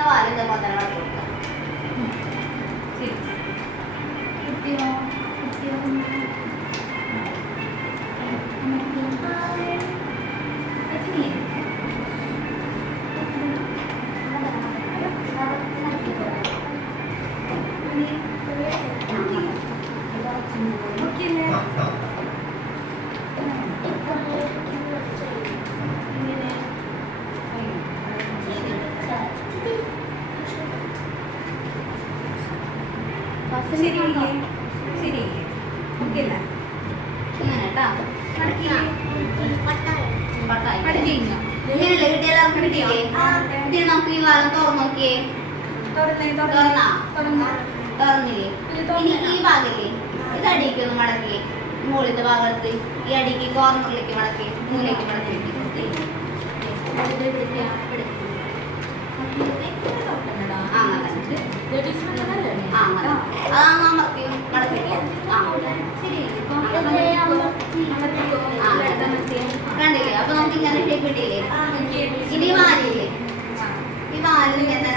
ഇപ്പുറത്തെ വാല് ഇതേപോലെ തന്നെ മടക്കി കൊടുക്കാം. കിട്ടിയോ? ശരിയില്ലേ? ശരിയില്ലേ? ഓക്കെ അല്ലേ? ഇങ്ങനെ കേട്ടോ. ഇങ്ങനെയല്ലേ കിട്ടിയ എല്ലാവർക്കും കിട്ടിയില്ലേ? കിട്ടിയ നമുക്ക് ഈ വാരം തുറന്നു നോക്കിയേ. തുറന്നില്ലേ? ഇനി ഈ ഭാഗല്ലേ ഇത് അടിക്ക് ഒന്ന് മടക്കി മുകളിലത്തെ ഭാഗത്ത് ഈ അടിക്ക് കോർണറിലേക്ക് മടക്കി മൂലയ്ക്ക് മടക്കി കണ്ടില്ലേ? അപ്പൊ നമുക്ക് ഇങ്ങനെ ഷേപ്പ് കിട്ടിയില്ലേ? ഇനി വാലില്ലേ? ഈ വാലിന് ഇങ്ങനെ